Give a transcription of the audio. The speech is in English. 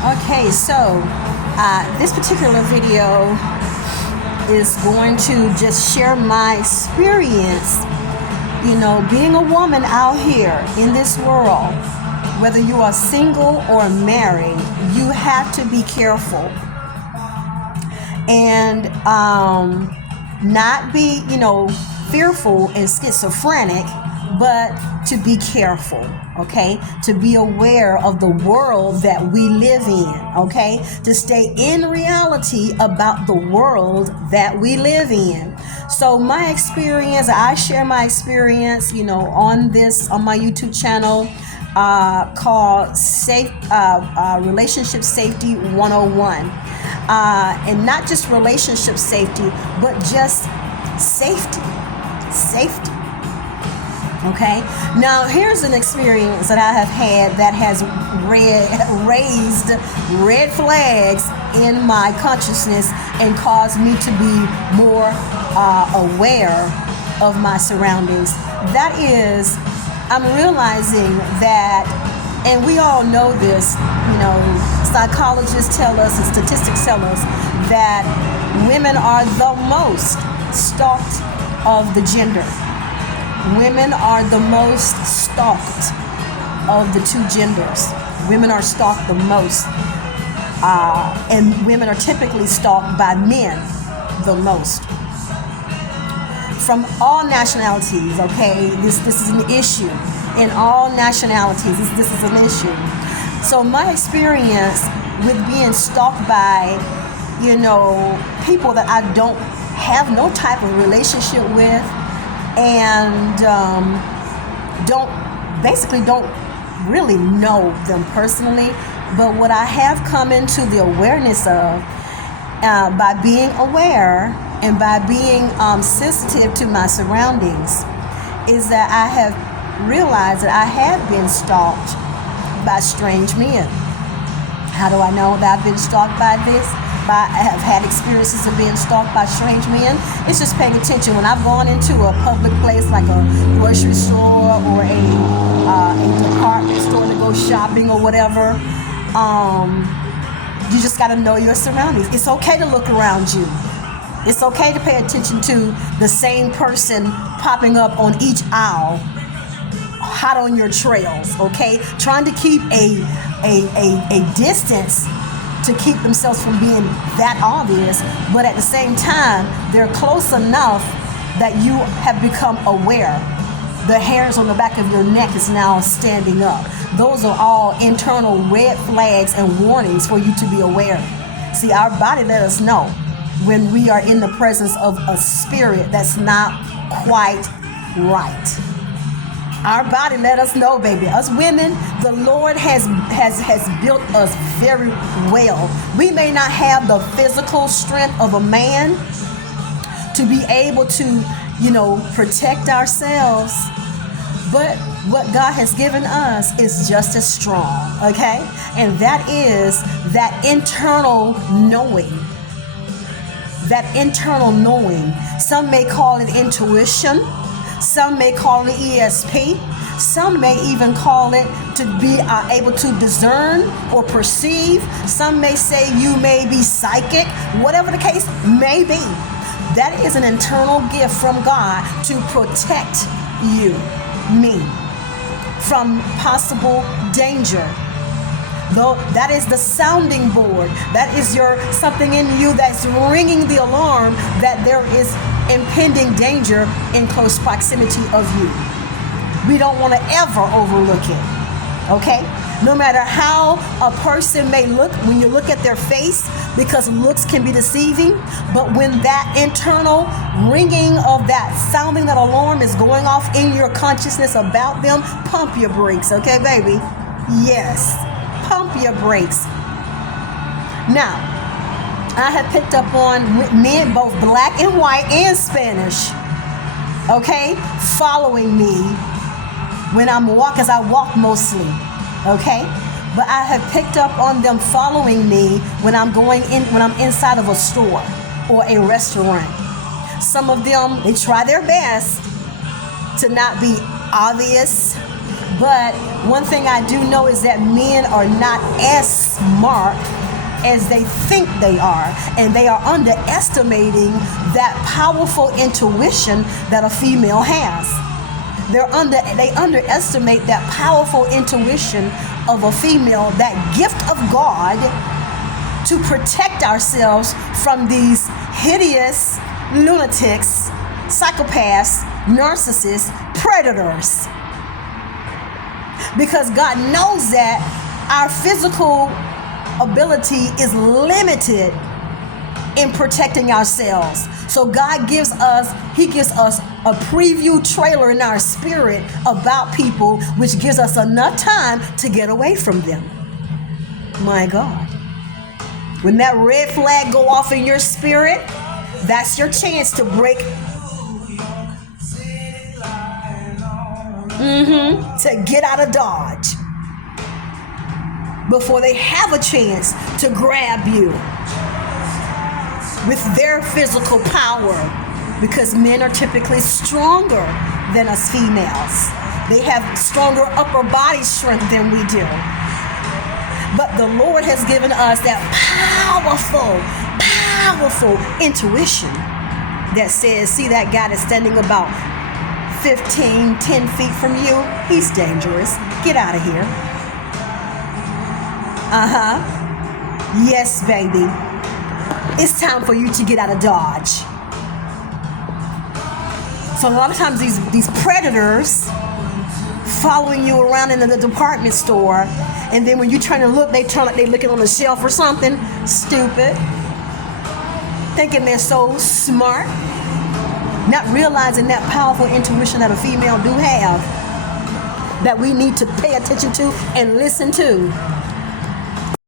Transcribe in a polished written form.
Okay, so this particular video is going to just share my experience, being a woman out here in this world. Whether you are single or married, you have to be careful and not be, fearful and schizophrenic, but to be careful, okay? To be aware of the world that we live in, okay? To stay in reality about the world that we live in. So my experience, I share my experience, on my YouTube channel called Relationship Safety 101. And not just relationship safety, but just safety. Okay, now here's an experience that I have had that has raised red flags in my consciousness and caused me to be more aware of my surroundings. That is, I'm realizing that, and we all know this, psychologists tell us and statistics tell us that women are the most stalked of the gender. Women are the most stalked of the two genders. Women are stalked the most. And women are typically stalked by men the most. From all nationalities, okay? This is an issue. In all nationalities, this is an issue. So my experience with being stalked by, people that I don't have no type of relationship with, and don't really know them personally, but what I have come into the awareness of by being aware and by being sensitive to my surroundings is that I have realized that I have been stalked by strange men. How do I know that I've been stalked by this? I have had experiences of being stalked by strange men. It's just paying attention. When I've gone into a public place like a grocery store or a department store to go shopping or whatever, you just got to know your surroundings. It's okay to look around you. It's okay to pay attention to the same person popping up on each aisle, hot on your trails, okay? Trying to keep a distance to keep themselves from being that obvious, but at the same time, they're close enough that you have become aware. The hairs on the back of your neck is now standing up. Those are all internal red flags and warnings for you to be aware. See, our body let us know when we are in the presence of a spirit that's not quite right. Our body let us know, baby. Us women, the Lord has built us very well. We may not have the physical strength of a man to be able to, protect ourselves, but what God has given us is just as strong, okay? And that is that internal knowing. That internal knowing. Some may call it intuition. Some may call it ESP. Some may even call it to be able to discern or perceive. Some may say you may be psychic. Whatever the case may be, that is an internal gift from God to protect you, me, from possible danger. Though that is the sounding board. That is something in you that's ringing the alarm that there is impending danger in close proximity of you. We don't want to ever overlook it, okay? No matter how a person may look, when you look at their face, because looks can be deceiving, but when that internal ringing of that sounding that alarm is going off in your consciousness about them, pump your brakes, okay, baby? Yes, pump your brakes. Now, I have picked up on men, both black and white and Spanish, okay, following me when I'm walking, as I walk mostly, okay? But I have picked up on them following me when I'm inside of a store or a restaurant. Some of them, they try their best to not be obvious, But one thing I do know is that men are not as smart as they think they are, and they are underestimating that powerful intuition that a female has. They underestimate that powerful intuition of a female, that gift of God to protect ourselves from these hideous lunatics, psychopaths, narcissists, predators. Because God knows that our physical ability is limited in protecting ourselves. So God gives us a preview trailer in our spirit about people, which gives us enough time to get away from them. My God. When that red flag go off in your spirit, that's your chance to break. To get out of Dodge before they have a chance to grab you with their physical power, because men are typically stronger than us females. They have stronger upper body strength than we do. But the Lord has given us that powerful intuition that says, see that guy that's standing about 10 feet from you? He's dangerous. Get out of here. Yes, baby. It's time for you to get out of Dodge. So a lot of times these predators following you around in the department store, and then when you turn to look, they turn like they're looking on the shelf or something. Stupid. Thinking they're so smart. Not realizing that powerful intuition that a female do have, that we need to pay attention to and listen to.